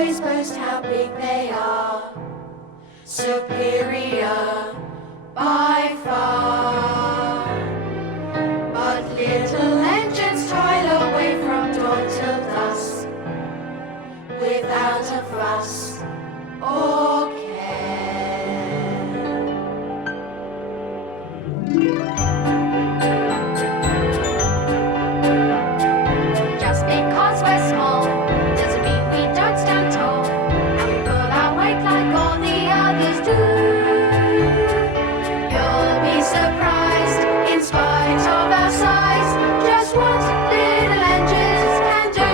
always boast how big they are, superior by far. But little engines toil away from dawn till dusk, without a fuss or care. Just because we're small doesn't mean we don't stand tall, and we pull our weight like all the others do. You'll be surprised, in spite of our size, just what little engines can do.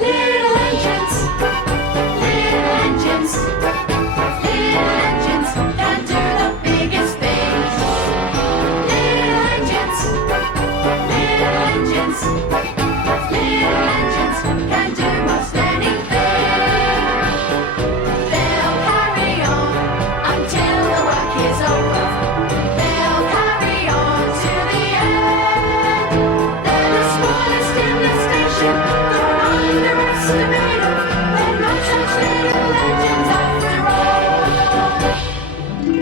Little engines, little engines, little engines can do the biggest things. Little engines, little engines, little engines can do most anything. They'll carry on until the work is over. They'll carry on to the end. They're the smallest in the station, don't underestimate them. They're not such little engines after all.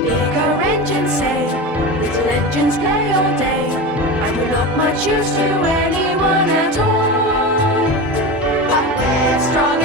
Bigger engines say, little engines play all day, and we're not much use to anyone at all. But we're strong